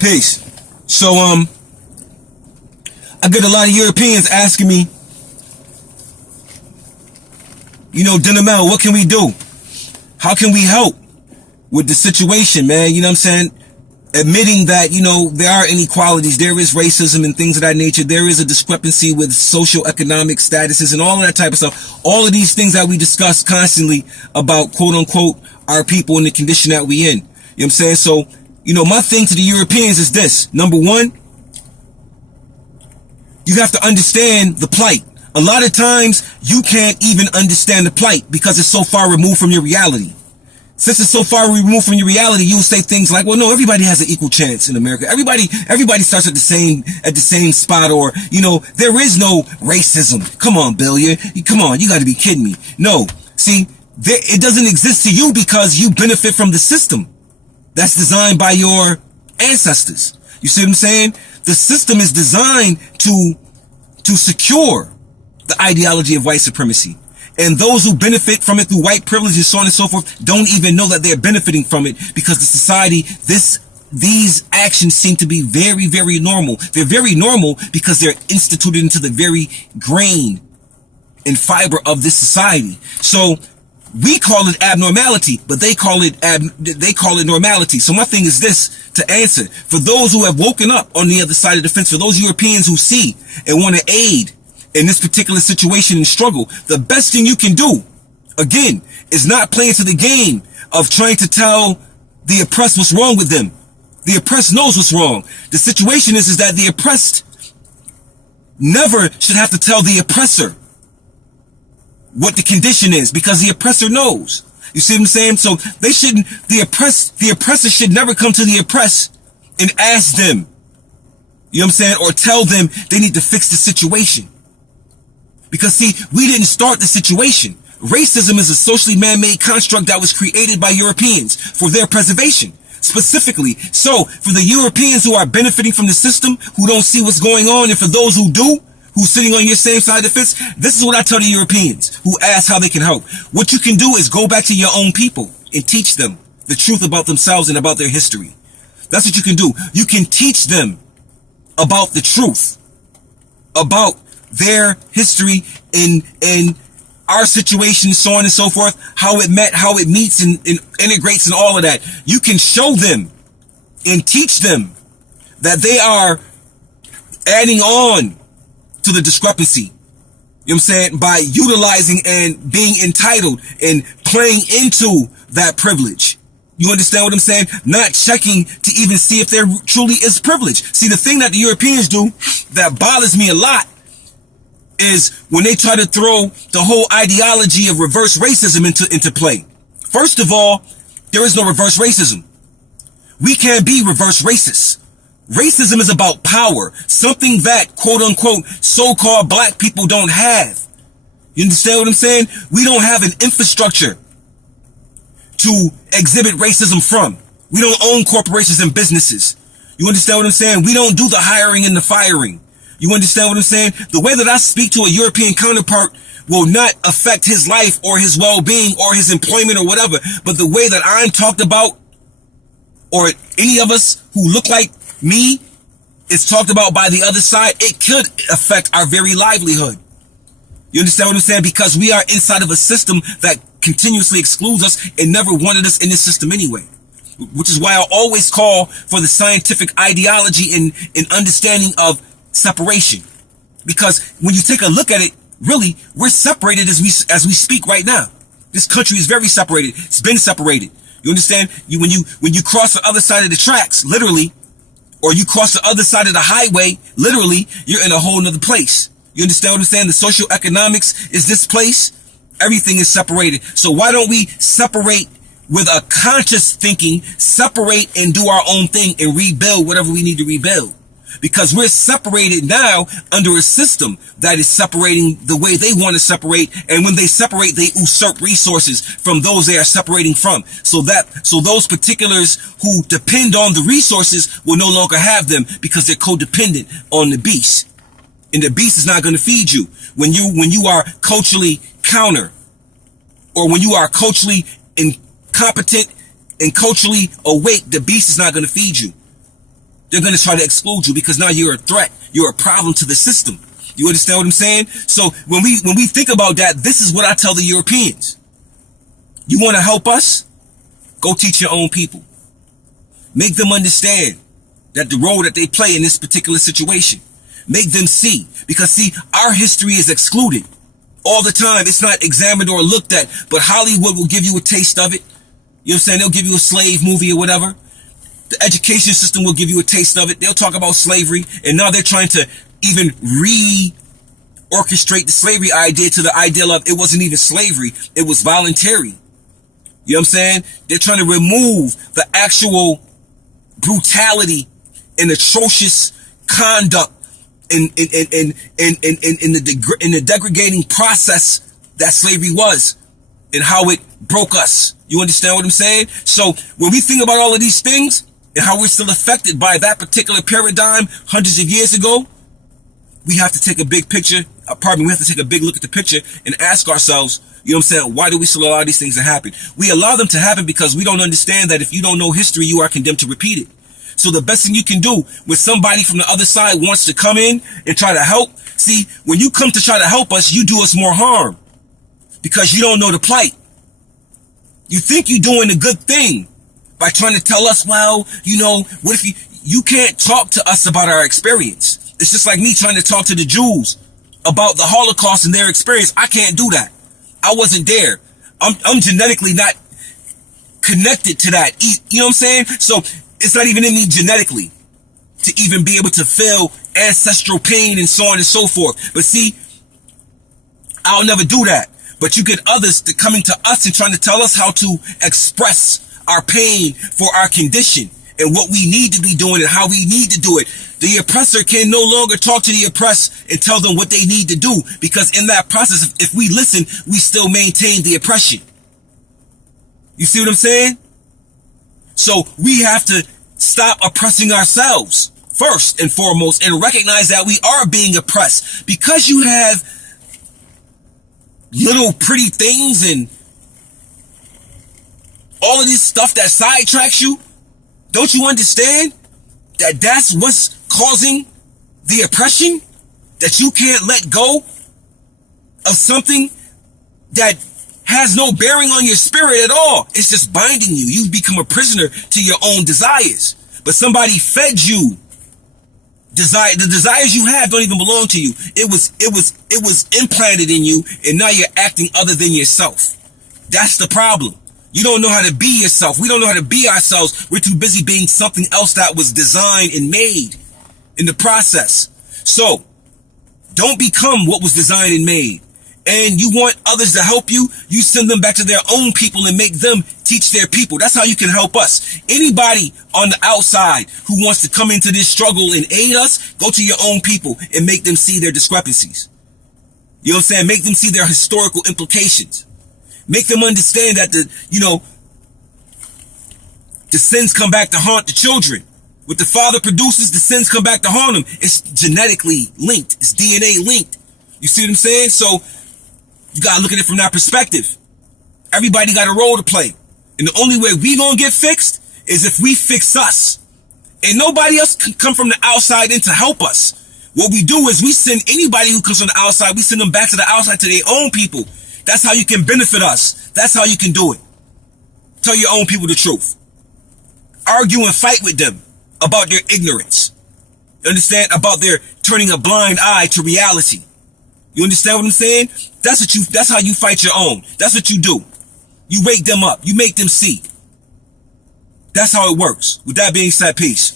Peace. So, I get a lot of Europeans asking me, Denimel, what can we do? How can we help with the situation, man? You know what I'm saying? Admitting that, there are inequalities, there is racism and things of that nature. There is a discrepancy with socioeconomic statuses and all of that type of stuff. All of these things that we discuss constantly about, quote unquote, our people in the condition that we in. You know what I'm saying? So, my thing to the Europeans is this. Number one, you have to understand the plight. A lot of times, you can't even understand the plight because it's so far removed from your reality. Since it's so far removed from your reality, you'll say things like, well, no, everybody has an equal chance in America. Everybody starts at the same spot, or, there is no racism. Come on, Bill, you gotta be kidding me. No, see, it doesn't exist to you because you benefit from the system that's designed by your ancestors. You see what I'm saying? The system is designed to secure the ideology of white supremacy. And those who benefit from it through white privilege and so on and so forth don't even know that they're benefiting from it, because the society, these actions seem to be very, very normal. They're very normal because they're instituted into the very grain and fiber of this society. So we call it abnormality, but they call it normality. So my thing is this to answer. For those who have woken up on the other side of the fence, for those Europeans who see and want to aid in this particular situation and struggle, the best thing you can do, again, is not play into the game of trying to tell the oppressed what's wrong with them. The oppressed knows what's wrong. The situation is that the oppressed never should have to tell the oppressor what the condition is, because the oppressor knows. You see what I'm saying? So the oppressor should never come to the oppressed and ask them, you know what I'm saying, or tell them they need to fix the situation. Because see, we didn't start the situation. Racism is a socially man-made construct that was created by Europeans for their preservation, specifically. So for the Europeans who are benefiting from the system, who don't see what's going on, and for those who do, who's sitting on your same side of the fence, this is what I tell the Europeans who ask how they can help. What you can do is go back to your own people and teach them the truth about themselves and about their history. That's what you can do. You can teach them about the truth, about their history in our situation, so on and so forth, how it met, how it meets and integrates and all of that. You can show them and teach them that they are adding on to the discrepancy, you know what I'm saying, by utilizing and being entitled and playing into that privilege. You understand what I'm saying? Not checking to even see if there truly is privilege. See, the thing that the Europeans do that bothers me a lot is when they try to throw the whole ideology of reverse racism into play. First of all, there is no reverse racism. We can't be reverse racist. Racism is about power, something that, quote unquote, so-called black people don't have. You understand what I'm saying? We don't have an infrastructure to exhibit racism from. We don't own corporations and businesses. You understand what I'm saying? We don't do the hiring and the firing. You understand what I'm saying? The way that I speak to a European counterpart will not affect his life or his well-being or his employment or whatever. But the way that I'm talked about, or any of us who look like me, is talked about by the other side, it could affect our very livelihood. You understand what I'm saying? Because we are inside of a system that continuously excludes us and never wanted us in this system anyway. Which is why I always call for the scientific ideology and understanding of separation. Because when you take a look at it, really, we're separated as we speak right now. This country is very separated. It's been separated. You understand? When you cross the other side of the tracks, literally, or you cross the other side of the highway, literally, you're in a whole nother place. You understand what I'm saying? The socioeconomics is this place. Everything is separated. So why don't we separate with a conscious thinking, separate and do our own thing and rebuild whatever we need to rebuild? Because we're separated now under a system that is separating the way they want to separate. And when they separate, they usurp resources from those they are separating from. So those particulars who depend on the resources will no longer have them because they're codependent on the beast. And the beast is not going to feed you. When you are culturally counter, or when you are culturally incompetent and culturally awake, the beast is not going to feed you. They're going to try to exclude you because now you're a threat. You're a problem to the system. You understand what I'm saying? So when we think about that, this is what I tell the Europeans. You want to help us? Go teach your own people. Make them understand that the role that they play in this particular situation. Make them see. Because see, our history is excluded all the time. It's not examined or looked at, but Hollywood will give you a taste of it. You know what I'm saying? They'll give you a slave movie or whatever. The education system will give you a taste of it. They'll talk about slavery, and now they're trying to even orchestrate the slavery idea to the ideal of it wasn't even slavery, it was voluntary. You know what I'm saying? They're trying to remove the actual brutality and atrocious conduct in the degrading process that slavery was and how it broke us. You understand what I'm saying? So when we think about all of these things and how we're still affected by that particular paradigm hundreds of years ago, we have to take a big picture. We have to take a big look at the picture and ask ourselves, you know what I'm saying, why do we still allow these things to happen? We allow them to happen because we don't understand that if you don't know history, you are condemned to repeat it. So the best thing you can do when somebody from the other side wants to come in and try to help, see, when you come to try to help us, you do us more harm because you don't know the plight. You think you're doing a good thing by trying to tell us, well, you know, what if you can't talk to us about our experience. It's just like me trying to talk to the Jews about the Holocaust and their experience. I can't do that. I wasn't there. I'm genetically not connected to that. You know what I'm saying? So it's not even in me genetically to even be able to feel ancestral pain and so on and so forth. But see, I'll never do that. But you get others to coming to us and trying to tell us how to express our pain for our condition and what we need to be doing and how we need to do it. The oppressor can no longer talk to the oppressed and tell them what they need to do, because in that process, if we listen, we still maintain the oppression. You see what I'm saying? So we have to stop oppressing ourselves first and foremost and recognize that we are being oppressed. Because you have little pretty things and all of this stuff that sidetracks you, don't you understand that that's what's causing the oppression? That you can't let go of something that has no bearing on your spirit at all. It's just binding you. You become a prisoner to your own desires. But somebody fed you desire. The desires you have don't even belong to you. It was implanted in you, and now you're acting other than yourself. That's the problem. You don't know how to be yourself. We don't know how to be ourselves. We're too busy being something else that was designed and made in the process. So don't become what was designed and made. And you want others to help you, you send them back to their own people and make them teach their people. That's how you can help us. Anybody on the outside who wants to come into this struggle and aid us, go to your own people and make them see their discrepancies. You know what I'm saying? Make them see their historical implications. Make them understand that the sins come back to haunt the children. What the father produces, the sins come back to haunt him. It's genetically linked. It's DNA linked. You see what I'm saying? So you gotta look at it from that perspective. Everybody got a role to play. And the only way we gonna get fixed is if we fix us. And nobody else can come from the outside in to help us. What we do is we send anybody who comes from the outside, we send them back to the outside to their own people. That's how you can benefit us. That's how you can do it. Tell your own people the truth. Argue and fight with them about their ignorance. You understand? About their turning a blind eye to reality. You understand what I'm saying? That's how you fight your own. That's what you do. You wake them up. You make them see. That's how it works. With that being said, peace.